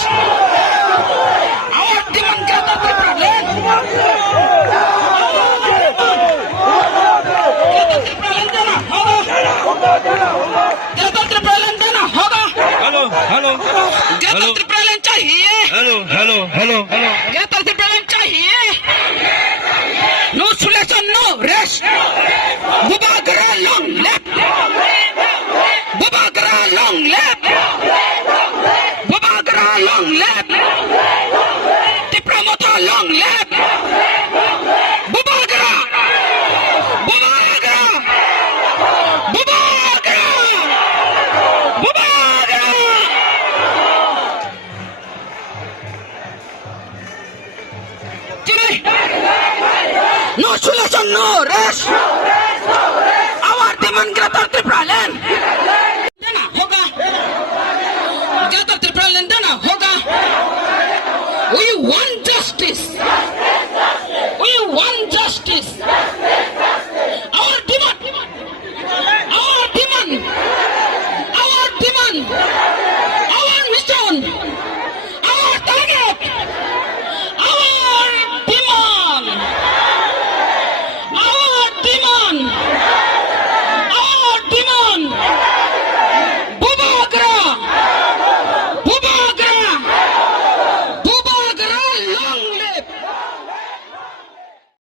rest. Our demand Greta Tripura land. Greta Tripura land देना होगा. Hello hello Greta Tripura land चाहिए. Hello hello hello hello Greta Tripura land चाहिए. No solution, no rest. Bubagra long left. Bubagra long left. Bubagra long left. Tripura long left. Bubagra. Bubagra. Bubagra. Bubagra. No solution, no rest. Our demand Greta Tripura land. देना होगा. Greta Tripura land देना होगा. We want justice.